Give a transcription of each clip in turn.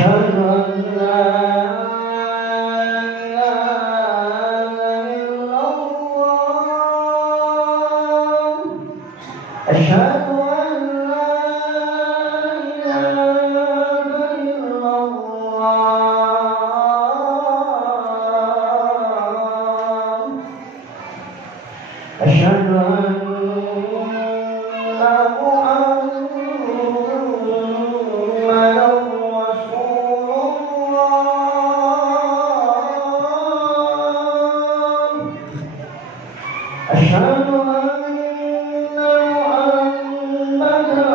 أشهد أن لا إله إلا الله أشهد أن لا إله إلا الله أشهد أن أشهد أن محمدا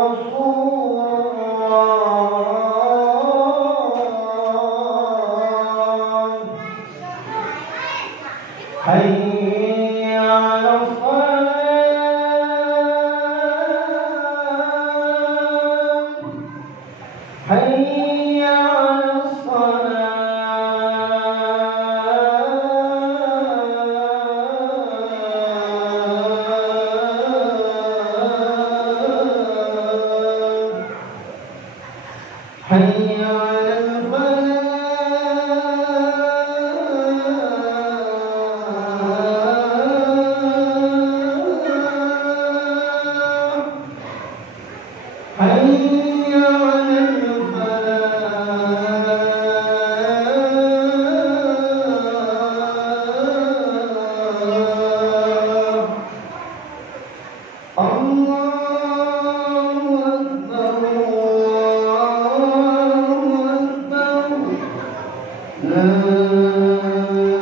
رسول الله حي على الصلاة حي على حي على الفلاح حي على الفلاح الله أكبر لا إله إلا الله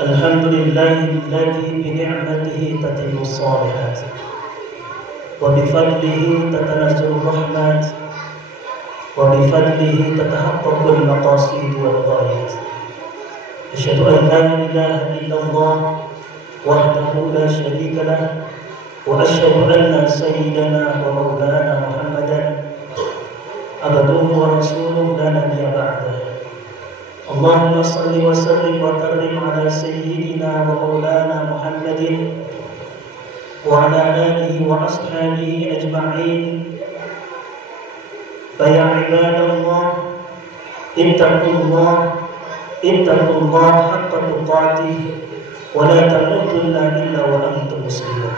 الحمد لله الذي بنعمته تتم الصالحات وبفضله تتنزل الرحمات وبفضله تتحقق المقاصد والغايات. أشهد أن لا إله إلا الله وحده لا شريك له وأشهد أن سيدنا ومولانا محمدا عبده ورسوله لا نبي بعده. اللهم صل وسلم وكرم على سيدنا ومولانا محمد وعلى آله وأصحابه أجمعين. فيا عباد الله اتقوا الله حق تقاته ولا تموتن إلا وأنتم مسلمون.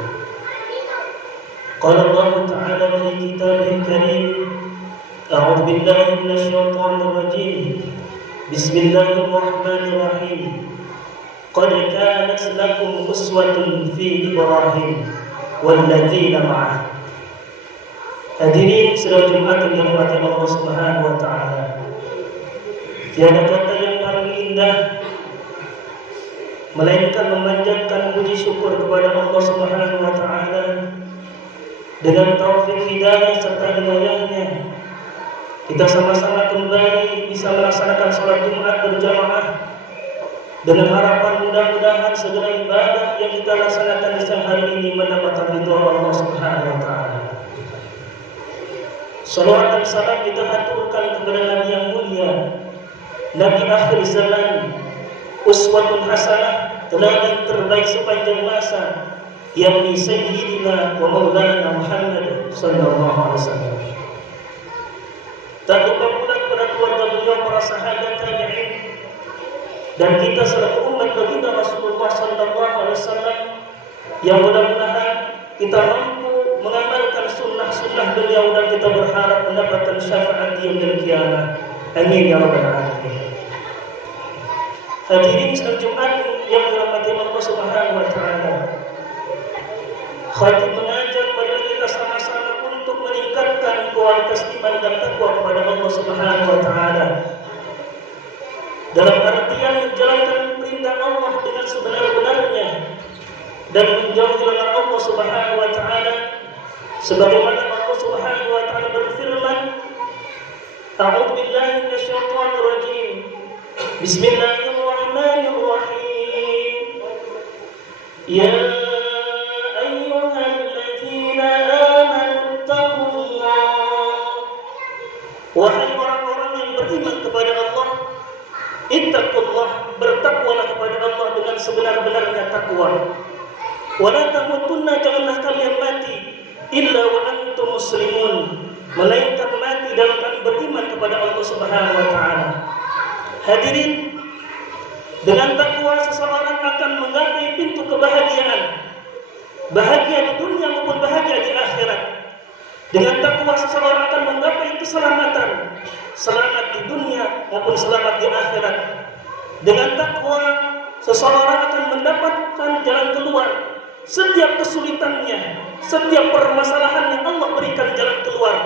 قال الله تعالى في كتابه الكريم: أعوذ بالله من الشيطان الرجيم. بسم الله الرحمن الرحيم. قد كانت لكم أسوة في إبراهيم والذين معه. Hadirin sidang Jumat yang dirahmati Allah Subhanahu wa taala. Tiada kata yang paling indah melainkan memanjatkan puji syukur kepada Allah Subhanahu wa taala dengan taufik hidayah serta hidayahnya. Kita sama-sama kembali bisa melaksanakan sholat Jumat berjamaah dengan harapan mudah-mudahan segala ibadah yang kita laksanakan di siang hari ini mendapatkan ridha Allah Subhanahu wa taala. Salawat dan salam kita haturkan kepada Nabi yang mulia, Nabi akhir zaman, uswatun hasanah, teladan terbaik sepanjang masa, yakni Sayyidina wa Maulana Muhammad sallallahu alaihi wasallam. Tak lupa pula kepada keluarga beliau, para sahabat tabi'in, dan kita selaku umat baginda Rasulullah sallallahu alaihi wasallam yang mudah-mudahan kita mampu mengamalkan sunnah-sunnah beliau dan kita berharap mendapatkan syafaat yaumil qiyamah. Amin ya rabbal alamin. Hadirin salat Jumat yang dirahmati Allah Subhanahu wa taala. Khatib mengajar pada kita sama-sama untuk meningkatkan kualitas iman dan takwa kepada Allah Subhanahu wa taala. Dalam artian menjalankan perintah Allah dengan sebenar-benarnya dan menjauhi larangan Allah Subhanahu wa taala, sebagaimana Allah Subhanahu wa taala berfirman, A'udzu billahi minasyaitonir rajim. Bismillahirrahmanirrahim. Ya sebenar-benarnya takwa. Wala tamutunna, janganlah kalian mati illa wa antum muslimun, melainkan mati dalam keadaan beriman kepada Allah Subhanahu wa taala. Hadirin, dengan takwa seseorang akan menggapai pintu kebahagiaan, bahagia di dunia maupun bahagia di akhirat. Dengan takwa seseorang akan menggapai keselamatan, selamat di dunia maupun selamat di akhirat. Dengan takwa seseorang akan mendapatkan jalan keluar setiap kesulitannya, setiap permasalahannya. Allah berikan jalan keluar,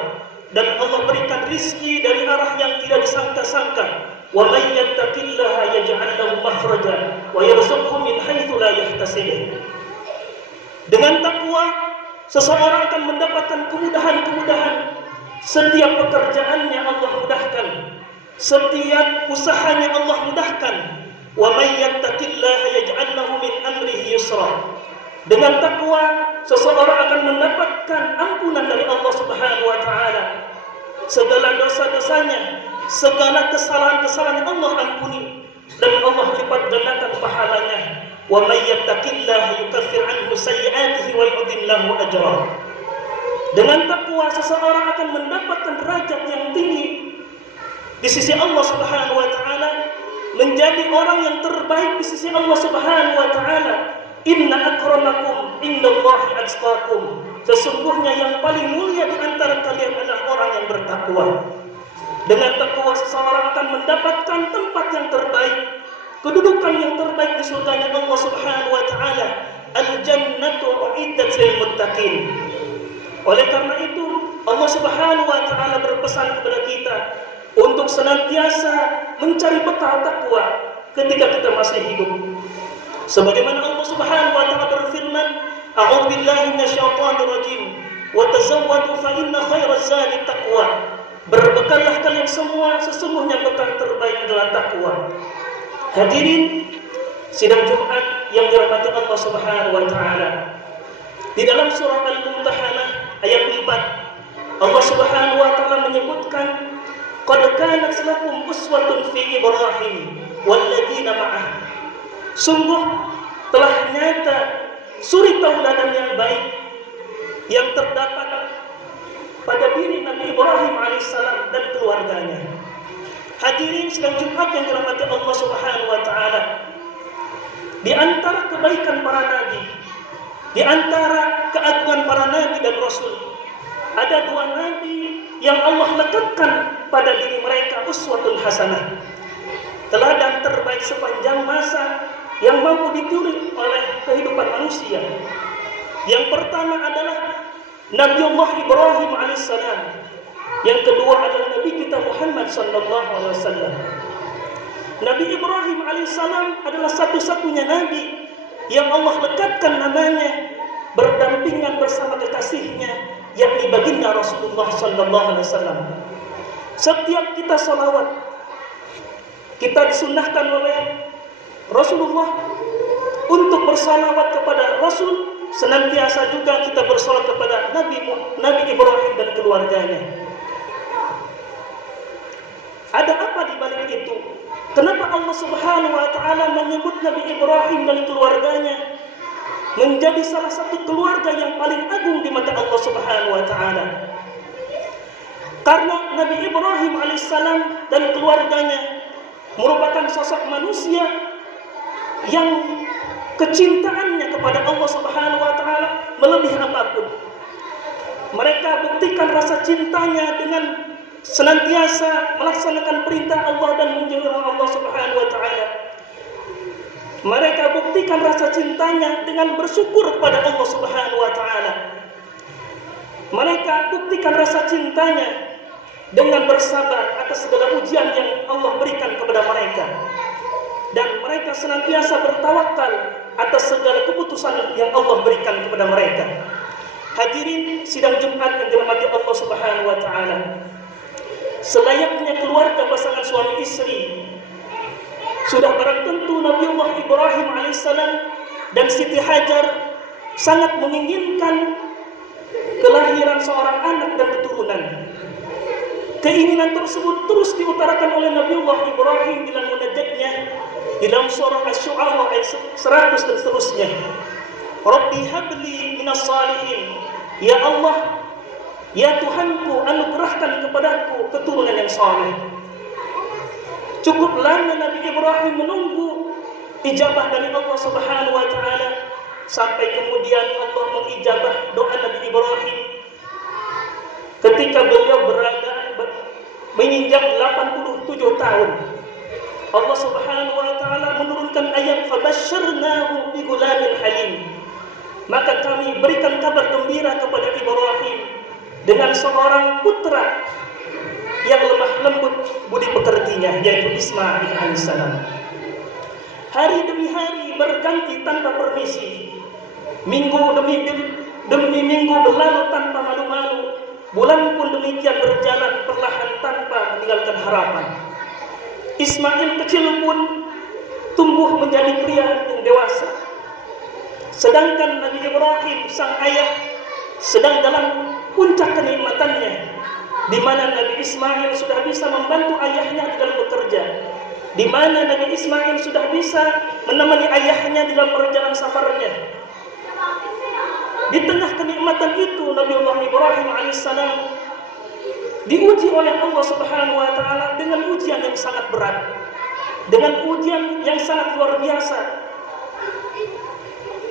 dan Allah berikan rizki dari arah yang tidak disangka-sangka. Wa may yattaqillaha yaj'al lahu makhraja wa yarzuqhu min haitsu la yahtasib. Dengan takwa seseorang akan mendapatkan kemudahan-kemudahan. Setiap pekerjaannya Allah mudahkan, setiap usahanya Allah mudahkan. Wa may yattaqillaha yaj'al lahu min amrihi yusra. Dengan takwa seseorang akan mendapatkan ampunan dari Allah Subhanahu wa taala. Segala dosa-dosanya, segala kesalahan-kesalahan Allah ampuni, dan Allah lipat gandakan pahalanya. Wa may yattaqillaha yukaffir anhu sayyi'atihi wa yu'dhim lahu ajra. Dengan takwa seseorang akan mendapatkan derajat yang tinggi di sisi Allah Subhanahu wa taala, menjadi orang yang terbaik di sisi Allah Subhanahu wa taala. Inna akramakum indallahi atqakum. Sesungguhnya yang paling mulia di antara kalian adalah orang yang bertakwa. Dengan takwa seseorang akan mendapatkan tempat yang terbaik, kedudukan yang terbaik di surganya Allah Subhanahu wa taala. Al-jannatu uiddat lil muttaqin. Oleh karena itu, Allah Subhanahu wa taala berpesan kepada kita untuk senantiasa mencari bekal takwa ketika kita masih hidup. Sebagaimana Allah Subhanahu wa taala berfirman, "A'udzu billahi minasyaitonir rajim. Wa tazawwadu fa inna khairaz zadi taqwa." Berbekallah kalian semua, sesungguhnya bekal terbaik adalah takwa. Hadirin sidang Jumat yang dirahmati Allah Subhanahu wa taala. Di dalam surah Al-Mumtahanah ayat 4, Allah Subhanahu wa taala menyebutkan, "Qad kanat lakum uswatun fi Ibrahim walladzina ma'ah." Sungguh telah nyata suri tauladan yang baik yang terdapat pada diri Nabi Ibrahim alaihissalam dan keluarganya. Hadirin sidang Jumat yang dirahmati Allah Subhanahu wa taala, di antara kebaikan para nabi, di antara keagungan para nabi dan rasul, ada dua nabi yang Allah lekatkan pada diri mereka uswatun hasanah, teladan terbaik sepanjang masa yang mampu ditiru oleh kehidupan manusia. Yang pertama adalah Nabiullah Ibrahim alaihissalam. Yang kedua adalah Nabi kita Muhammad sallallahu alaihi wasallam. Nabi Ibrahim alaihissalam adalah satu-satunya nabi yang Allah lekatkan namanya berdampingan bersama kekasihnya, yakni baginda Rasulullah sallallahu alaihi wasallam. Setiap kita salawat, kita disunnahkan oleh Rasulullah untuk bersalawat kepada Rasul, senantiasa juga kita bersalawat kepada Nabi Ibrahim dan keluarganya. Ada apa di balik itu? Kenapa Allah Subhanahu wa taala menyebut Nabi Ibrahim dan keluarganya menjadi salah satu keluarga yang paling agung di mata Allah Subhanahu wa taala? Karena Nabi Ibrahim alaihissalam dan keluarganya merupakan sosok manusia yang kecintaannya kepada Allah Subhanahu wa taala melebihi apapun. Mereka buktikan rasa cintanya dengan senantiasa melaksanakan perintah Allah dan menjauhi Allah Subhanahu wa taala. Mereka buktikan rasa cintanya dengan bersyukur kepada Allah Subhanahu wa taala. Mereka buktikan rasa cintanya dengan bersabar atas segala ujian yang Allah berikan kepada mereka. Dan mereka senantiasa bertawakal atas segala keputusan yang Allah berikan kepada mereka. Hadirin sidang Jumat yang dirahmati Allah Subhanahu wa taala. Selayaknya keluarga pasangan suami istri, sudah barang tentu Nabiullah Ibrahim alaihissalam dan Siti Hajar sangat menginginkan kelahiran seorang anak dan keturunan. Keinginan tersebut terus diutarakan oleh Nabiullah Ibrahim dengan munajatnya, Di dalam surah Asy-Syu'ara ayat 100 dan seterusnya. Rabbi habli minas salihin. Ya Allah, ya Tuhanku, anugerahkan kepadaku keturunan yang saleh. Cukup lama Nabi Ibrahim menunggu ijabah dari Allah Subhanahu wa taala sampai kemudian Allah mengijabah doa Nabi Ibrahim ketika beliau berada menginjak 87 tahun. Allah Subhanahu wa taala menurunkan ayat fabasyarnahu bigulamin halim. Maka kami berikan kabar gembira kepada Ibrahim dengan seorang putra yang lemah lembut budi pekertinya, yaitu Ismail alaihissalam. Hari demi hari berganti tanpa permisi. Minggu demi minggu berlalu tanpa malu-malu. Bulan pun demikian berjalan perlahan tanpa meninggalkan harapan. Ismail kecil pun tumbuh menjadi pria yang dewasa. Sedangkan Nabi Ibrahim sang ayah sedang dalam puncak kenikmatannya, di mana Nabi Ismail sudah bisa membantu ayahnya di dalam bekerja, di mana Nabi Ismail sudah bisa menemani ayahnya di dalam perjalanan safarnya. Di tengah kenikmatan itu Nabi Allah Ibrahim alaihissalam diuji oleh Allah Subhanahu wa taala dengan ujian yang sangat berat, dengan ujian yang sangat luar biasa.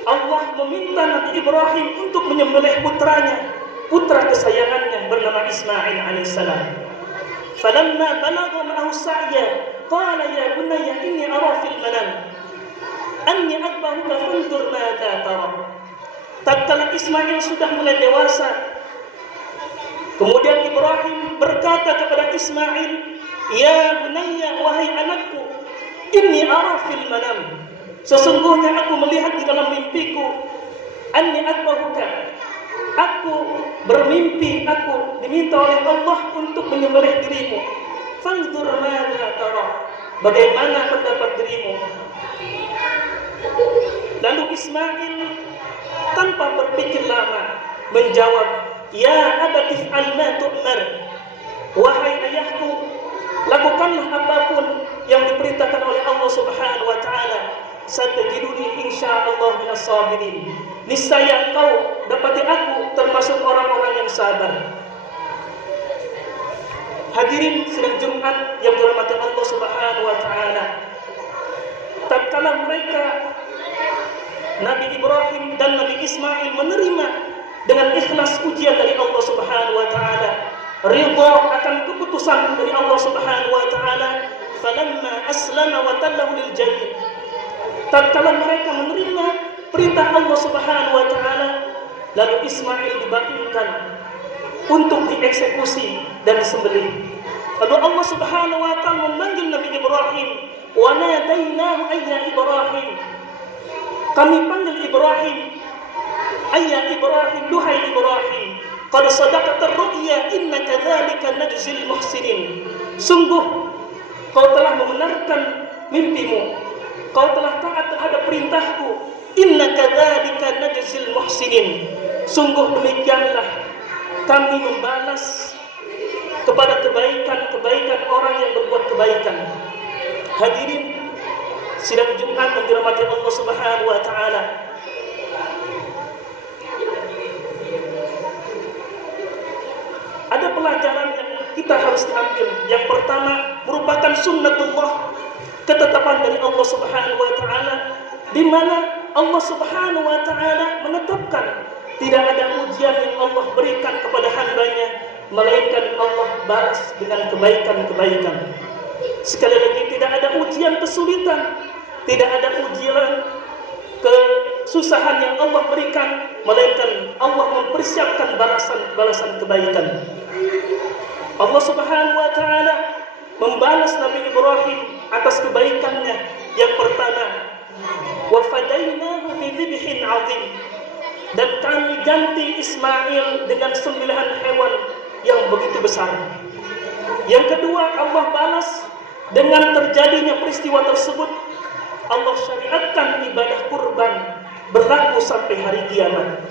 Allah meminta Nabi Ibrahim untuk menyembelih putranya, putra kesayangannya bernama Ismail alaihissalam. Falamma balagha ma'ahu sa'ya qala ya bunayya inni ara fil manam anni adbahuka fanzur madza tara. Tatkala Ismail sudah mulai dewasa, kemudian Ibrahim berkata kepada Ismail, ya bunayya, wahai anakku, inni ara fil manam, sesungguhnya aku melihat di dalam mimpiku, anni adbahuka, aku bermimpi, aku diminta oleh Allah untuk menyembelih dirimu. Fanzur madza tara, bagaimana pendapat dirimu? Lalu Ismail tanpa berpikir lama menjawab, ya abati fa'al ma tu'mar, wahai ayahku, lakukanlah apapun yang diperintahkan oleh Allah Subhanahu wa taala. Satajiduni insyaallah minas sabirin. Niscaya kau dapati aku termasuk orang-orang yang sabar. Hadirin sidang Jumat yang dirahmati Allah Subhanahu wa taala. Tatkala mereka Nabi Ibrahim dan Nabi Ismail menerima dengan ikhlas ujian dari Allah Subhanahu wa taala, ridha akan keputusan dari Allah Subhanahu wa taala, falamma aslama wa tallahu lil jabin. Tatkala mereka menerima perintah Allah Subhanahu wa taala, lalu Ismail dibangunkan untuk dieksekusi dan disembelih. Lalu Allah Subhanahu wa taala memanggil Nabi Ibrahim, wa nadainahu ayya Ibrahim. Kami panggil Ibrahim, ayya Ibrahim, duhai Ibrahim, qad sadaqata ar-ru'ya inna kadzalika najzil muhsinin. Sungguh kau telah membenarkan mimpimu, kau telah taat terhadap perintahku, inna kadzalika najzil muhsinin. Sungguh demikianlah kami membalas kepada kebaikan-kebaikan orang yang berbuat kebaikan. Hadirin sidang Jumat yang dirahmati Allah Subhanahu wa taala. Ada pelajaran yang kita harus diambil. Yang pertama merupakan sunnatullah, ketetapan dari Allah Subhanahu wa taala, di mana Allah Subhanahu wa taala menetapkan tidak ada ujian yang Allah berikan kepada hamba-Nya melainkan Allah balas dengan kebaikan-kebaikan. Sekali lagi, tidak ada ujian kesulitan, tidak ada ujian kesusahan yang Allah berikan melainkan Allah mempersiapkan balasan kebaikan. Allah Subhanahu wa taala membalas Nabi Ibrahim atas kebaikannya. Yang pertama, wa fadainahu bi dzibhin 'adzim, dan kami ganti Ismail dengan sembelihan hewan yang begitu besar. Yang kedua, Allah balas dengan terjadinya peristiwa tersebut, Allah syariatkan ibadah kurban berlaku sampai hari kiamat.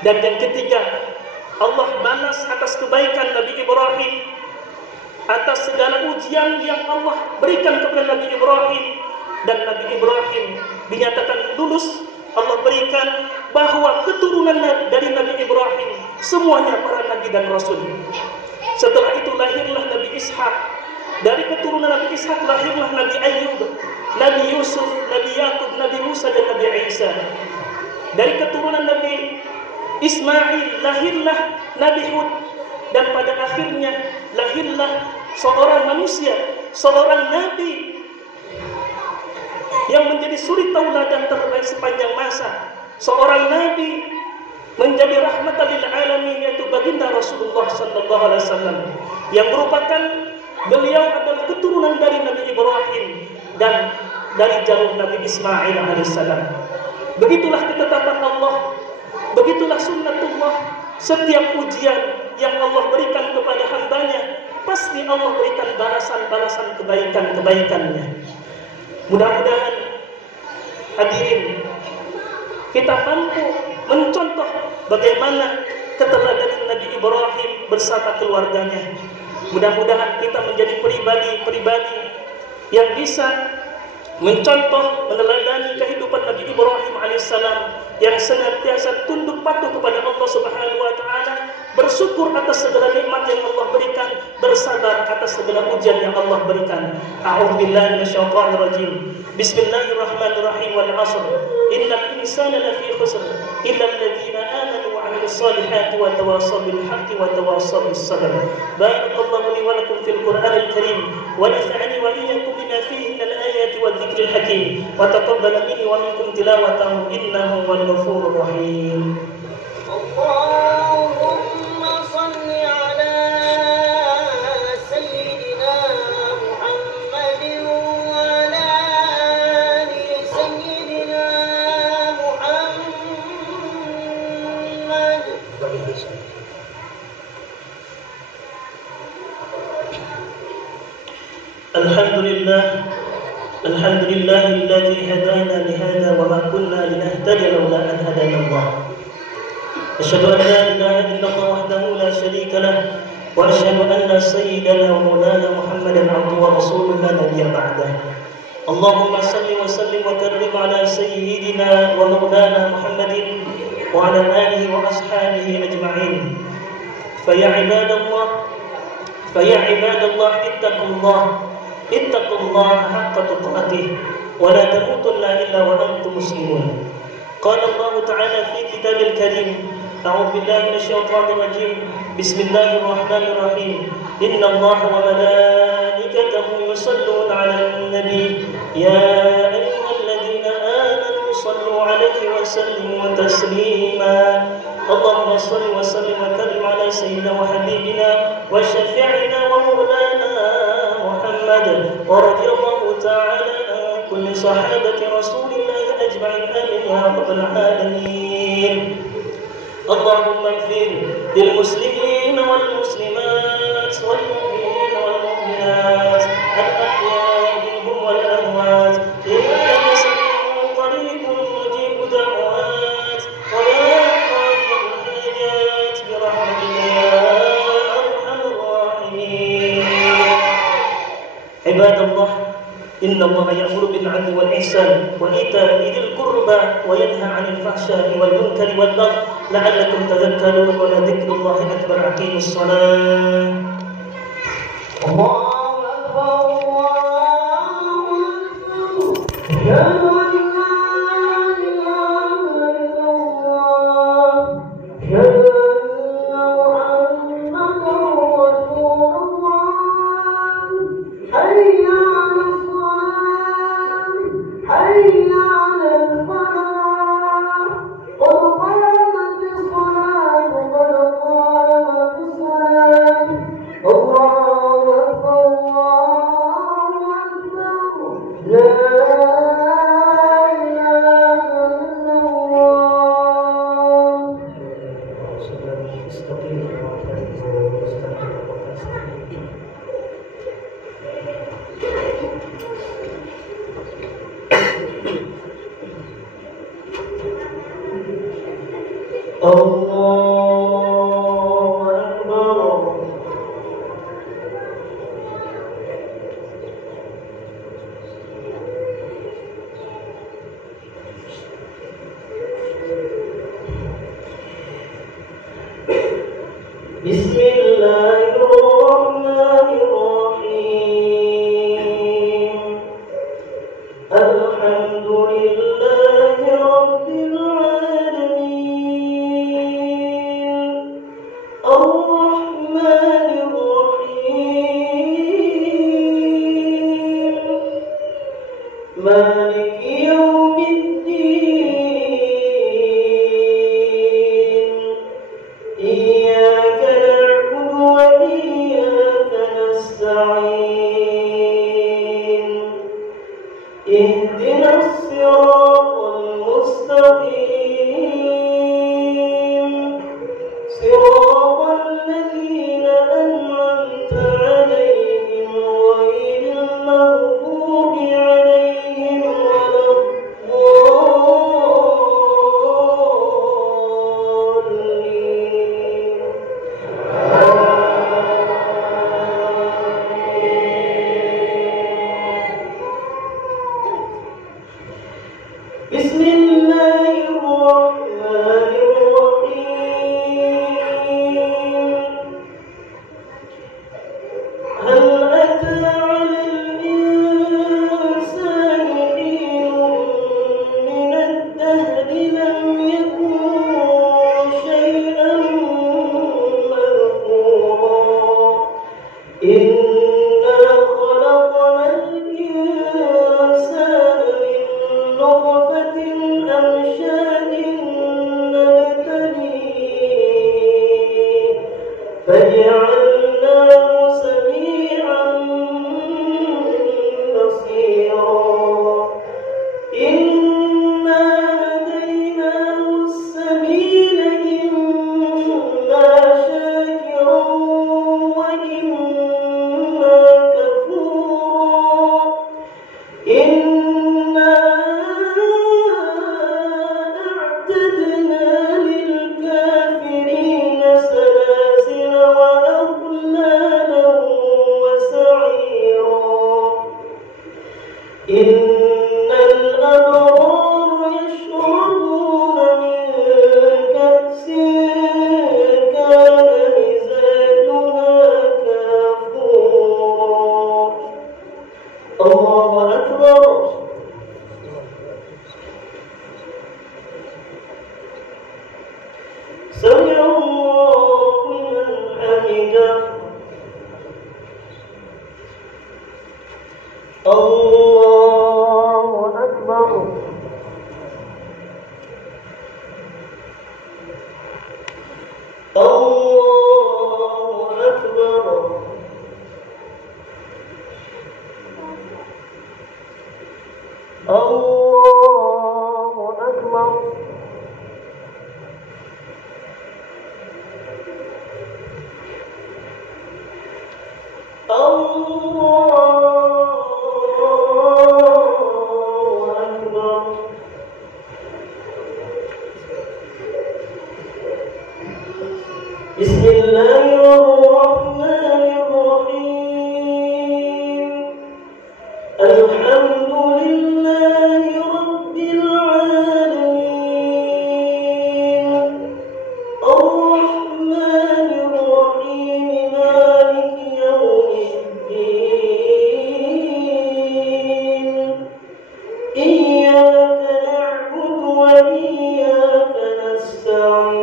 Dan yang ketiga, Allah balas atas kebaikan Nabi Ibrahim, atas segala ujian yang Allah berikan kepada Nabi Ibrahim, dan Nabi Ibrahim dinyatakan lulus, Allah berikan bahwa keturunan dari Nabi Ibrahim semuanya para nabi dan rasul. Setelah itu lahirlah Nabi Ishak. Dari keturunan Nabi Ishak lahirlah Nabi Ayub, Nabi Yusuf, Nabi Yakub, Nabi Musa dan Nabi Isa. Dari keturunan Nabi Ismail lahirlah Nabi Hud, dan pada akhirnya lahirlah seorang manusia, seorang nabi yang menjadi suri tauladan terbaik sepanjang masa, seorang nabi menjadi rahmatan lil alamin, yaitu baginda Rasulullah sallallahu alaihi wasallam, yang merupakan beliau adalah keturunan dari Nabi Ibrahim dan dari jalur Nabi Ismail alaihissalam. Begitulah ketetapan Allah, begitulah sunnatullah. Setiap ujian yang Allah berikan kepada hambanya, pasti Allah berikan balasan-balasan kebaikan-kebaikannya. Mudah-mudahan hadirin kita mampu mencontoh bagaimana keteladanan Nabi Ibrahim bersama keluarganya. Mudah-mudahan kita menjadi pribadi-pribadi yang bisa mencontoh, meneladani kehidupan Nabi Ibrahim alaihissalam yang senantiasa tunduk patuh kepada Allah Subhanahu wa taala, bersyukur atas segala nikmat yang Allah berikan, bersabar atas segala ujian yang Allah berikan. A'udzubillahi minasyaitonir rajim. Bismillahirrahmanirrahim. Wal 'ashr. Innal insana lafi khusr illa alladziina aamanu wa 'amilus solihati wa tawassaw bil haqqi wa tawassaw bis sabr. Barakallahu li wa lakum fil Qur'anil karim wa nafa'ani wa iyyakum bima fihi minal ayati wal dzikril hakim wa taqabbal minni wa minkum tilawatahu innahu wal ghafurur rahim. Allahumma salli ala sayyidina Muhammadin wa ala ali sayyidina Muhammad. Alhamdulillah alladzi hadana li hadha wa ma kunna linahtadiya lawla an hadana Allah. Asyhadu an la ilaha illallah wahdahu la syarika lah wa asyhadu anna sayyidana wa maulana Muhammadan abduhu wa rasuluhu la nabiyya ba'dah. Allahumma salli wa sallim wa karrim ala sayyidina wa maulana Muhammadin wa ala alihi wa ashabihi ajma'in. Fa ya ibadallah ittaqullaha haqqa tuqatih wa la tamutunna illa wa antum muslimun. Qala Allah ta'ala fi kitabil karim, a'udzu billahi minasyaitonir rajim. Bismillahirrahmanirrahim. Inna Allaha wa malaikatahu yusholluna 'alan nabi ya ayyuhalladzina amanu shallu 'alaihi wa sallimu taslima. Allahumma shalli wa sallim wa karrim 'ala sayyidina wa habibina wa syafi'ina wa maulana Muhammad wa radiyallahu ta'ala an kulli sahabati Rasulillah ajma'in amin ya rabbal alamin. Allahumma ighfir lil muslimin wal muslimat wal mu'minin wal mu'minat al ahya'i minhum wal amwat innaka sami'un qaribun mujibud da'wat wa la taqul hajat bi rahmatika ya arhamar rahimin. Ibadallah, inna Allaha ya'muru bil 'adli wal ihsan wa ita'i dzil qurba wa yanha 'anil fahsya'i wal munkari wal baghi la'allakum tadhakkarun wa la dzikrullahi akbar. Aqimus shalah. Allahu akbar, Allahu akbar. وأعتدنا للكافرين سلاسل وأغلالا وسعيرا إن الأبرار يشربون من كأس كان مزاجها كافورا الله أكبر سمع الله لمن حمده الله أكبر الله أكبر الله أكبر بسم الله الرحمن الرحيم الحمد لله رب العالمين الرحمن الرحيم مالك يوم الدين إياك نعبد وإياك نستعين